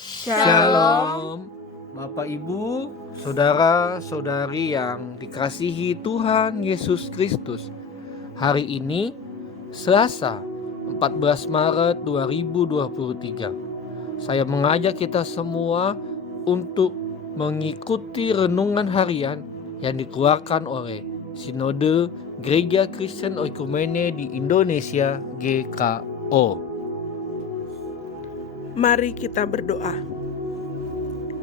Shalom, Bapak Ibu, saudara-saudari yang dikasihi Tuhan Yesus Kristus. Hari ini Selasa 14 Maret 2023. Saya mengajak kita semua untuk mengikuti renungan harian yang dikeluarkan oleh Sinode Gereja Kristen Oikumene di Indonesia GKO. Mari kita berdoa.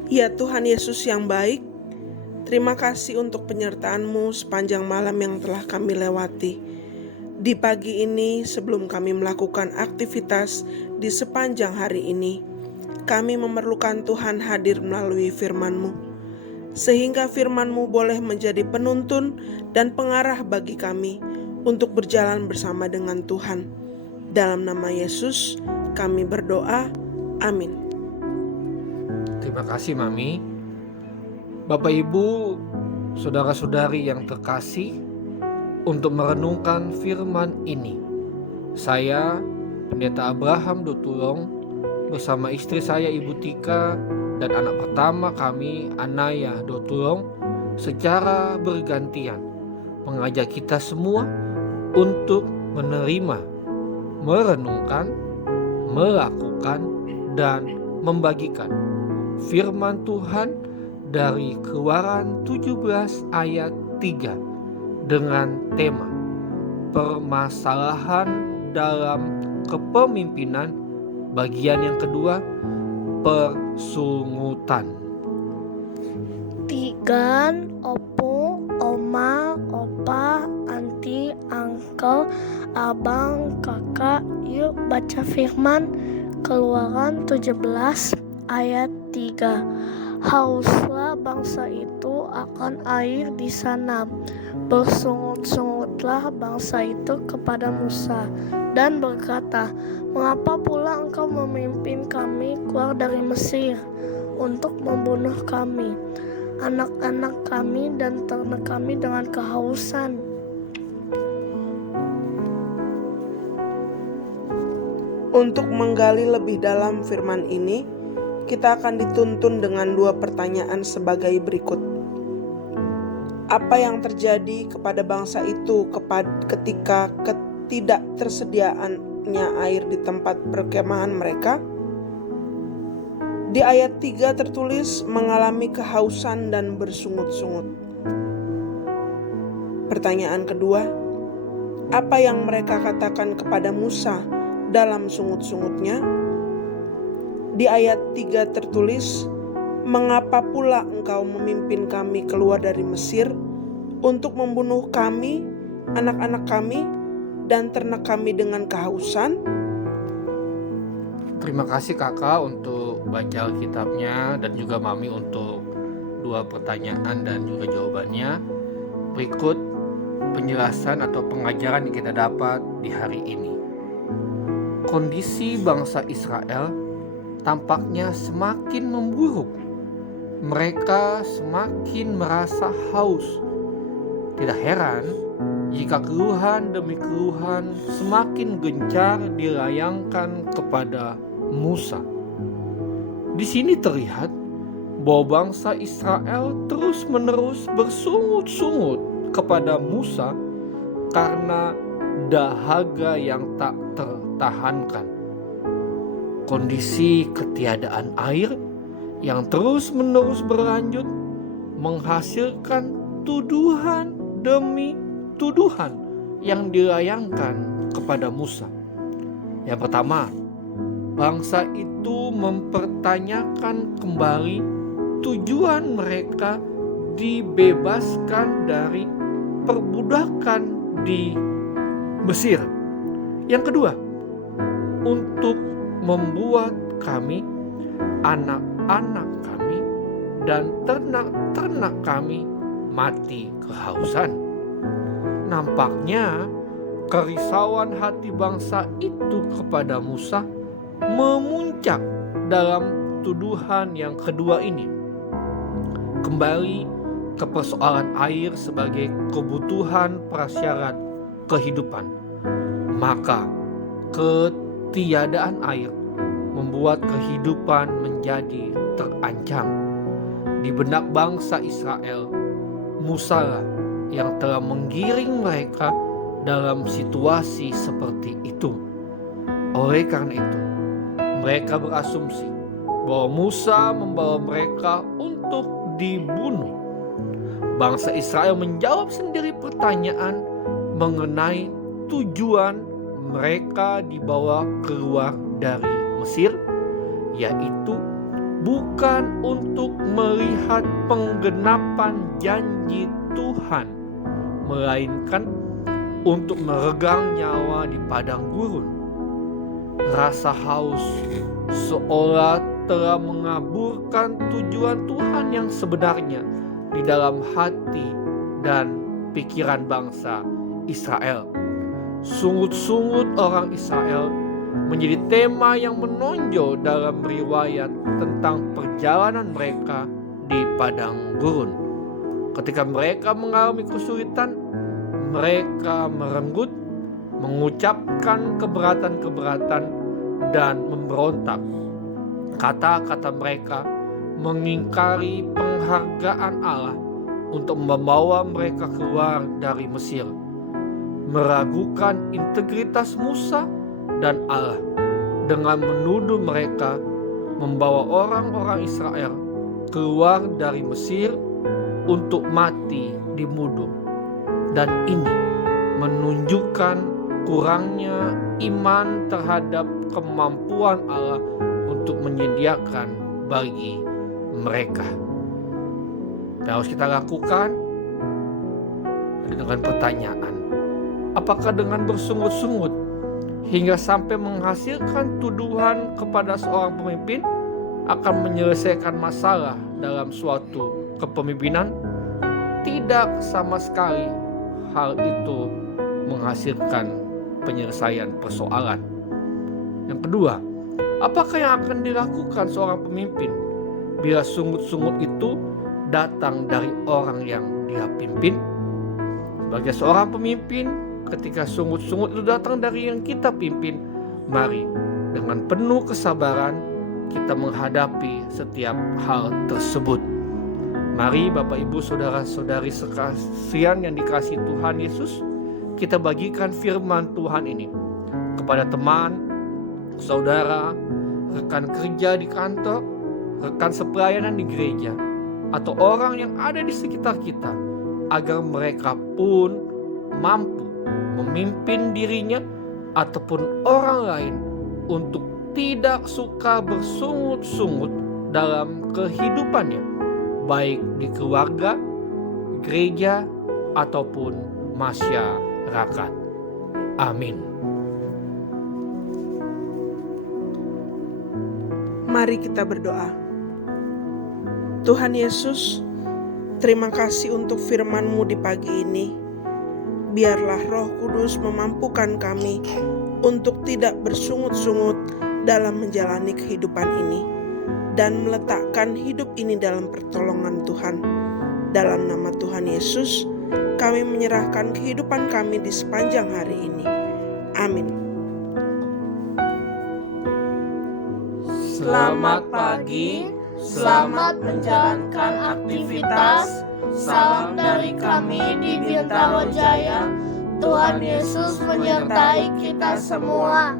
Ya Tuhan Yesus yang baik, terima kasih untuk penyertaan-Mu sepanjang malam yang telah kami lewati. Di pagi ini sebelum kami melakukan aktivitas di sepanjang hari ini, kami memerlukan Tuhan hadir melalui firman-Mu, sehingga firman-Mu boleh menjadi penuntun dan pengarah bagi kami untuk berjalan bersama dengan Tuhan. Dalam nama Yesus kami berdoa. Amin. Terima kasih Mami. Bapak Ibu, saudara-saudari yang terkasih, untuk merenungkan firman ini, saya Pendeta Abraham Dotulong bersama istri saya Ibu Tika dan anak pertama kami Anaya Dotulong secara bergantian mengajak kita semua untuk menerima, merenungkan, melakukan, dan membagikan firman Tuhan dari Keluaran 17 ayat 3 dengan tema permasalahan dalam kepemimpinan bagian yang kedua, persungutan. Tigan, opo, oma, opa, anti, uncle, abang, kakak. Yuk baca firman Keluaran 17 ayat 3. Hauslah bangsa itu akan air di sana. Bersungut-sungutlah bangsa itu kepada Musa dan berkata, "Mengapa pula engkau memimpin kami keluar dari Mesir untuk membunuh kami, anak-anak kami dan ternak kami dengan kehausan?" Untuk menggali lebih dalam firman ini, kita akan dituntun dengan dua pertanyaan sebagai berikut. Apa yang terjadi kepada bangsa itu ketika ketidaktersediaannya air di tempat perkemahan mereka? Di ayat 3 tertulis mengalami kehausan dan bersungut-sungut. Pertanyaan kedua, apa yang mereka katakan kepada Musa dalam sungut-sungutnya? Di ayat 3 tertulis, "Mengapa pula engkau memimpin kami keluar dari Mesir untuk membunuh kami, anak-anak kami, dan ternak kami dengan kehausan?" Terima kasih kakak untuk baca Alkitabnya dan juga Mami untuk dua pertanyaan dan juga jawabannya. Berikut penjelasan atau pengajaran yang kita dapat di hari ini. Kondisi bangsa Israel tampaknya semakin memburuk. Mereka semakin merasa haus. Tidak heran jika keluhan demi keluhan semakin gencar dilayangkan kepada Musa. Di sini terlihat bahwa bangsa Israel terus-menerus bersungut-sungut kepada Musa karena dahaga yang tak tertahankan. Kondisi ketiadaan air yang terus-menerus berlanjut menghasilkan tuduhan demi tuduhan yang dilayangkan kepada Musa. Yang pertama, bangsa itu mempertanyakan kembali tujuan mereka dibebaskan dari perbudakan di Mesir. Yang kedua, untuk membuat kami, anak-anak kami, dan ternak-ternak kami mati kehausan. Nampaknya kerisauan hati bangsa itu kepada Musa memuncak dalam tuduhan yang kedua ini. Kembali ke persoalan air sebagai kebutuhan prasyarat kehidupan, maka ketiadaan air membuat membuat kehidupan menjadi terancam. Di benak bangsa Israel, Musa lah yang telah menggiring mereka dalam situasi seperti itu. Oleh karena itu, mereka berasumsi bahwa Musa membawa mereka untuk dibunuh. Bangsa Israel menjawab sendiri pertanyaan mengenai tujuan mereka dibawa keluar dari Mesir, yaitu bukan untuk melihat penggenapan janji Tuhan, melainkan untuk meregang nyawa di padang gurun. Rasa haus seolah telah mengaburkan tujuan Tuhan yang sebenarnya di dalam hati dan pikiran bangsa Israel. Sungut-sungut orang Israel menjadi tema yang menonjol dalam riwayat tentang perjalanan mereka di padang gurun. Ketika mereka mengalami kesulitan, mereka merenggut, mengucapkan keberatan-keberatan, dan memberontak. Kata-kata mereka mengingkari penghargaan Allah untuk membawa mereka keluar dari Mesir, meragukan integritas Musa dan Allah dengan menuduh mereka membawa orang-orang Israel keluar dari Mesir untuk mati dibunuh. Dan ini menunjukkan kurangnya iman terhadap kemampuan Allah untuk menyediakan bagi mereka. Yang harus kita lakukan dengan pertanyaan, apakah dengan bersungut-sungut hingga sampai menghasilkan tuduhan kepada seorang pemimpin akan menyelesaikan masalah dalam suatu kepemimpinan? Tidak sama sekali hal itu menghasilkan penyelesaian persoalan. Yang kedua, apakah yang akan dilakukan seorang pemimpin bila sungut-sungut itu datang dari orang yang dia pimpin? Sebagai seorang pemimpin, ketika sungut-sungut itu datang dari yang kita pimpin, mari dengan penuh kesabaran kita menghadapi setiap hal tersebut. Mari Bapak Ibu Saudara-saudari sekalian yang dikasihi Tuhan Yesus, kita bagikan firman Tuhan ini kepada teman, saudara, rekan kerja di kantor, rekan sepelayanan di gereja, atau orang yang ada di sekitar kita, agar mereka pun mampu memimpin dirinya ataupun orang lain untuk tidak suka bersungut-sungut dalam kehidupannya, baik di keluarga, gereja, ataupun masyarakat. Amin. Mari kita berdoa. Tuhan Yesus, terima kasih untuk firman-Mu di pagi ini. Biarlah Roh Kudus memampukan kami untuk tidak bersungut-sungut dalam menjalani kehidupan ini dan meletakkan hidup ini dalam pertolongan Tuhan. Dalam nama Tuhan Yesus, kami menyerahkan kehidupan kami di sepanjang hari ini. Amin. Selamat pagi, selamat menjalankan aktivitas. Salam dari kami di Bintaro Jaya. Tuhan Yesus menyertai kita semua.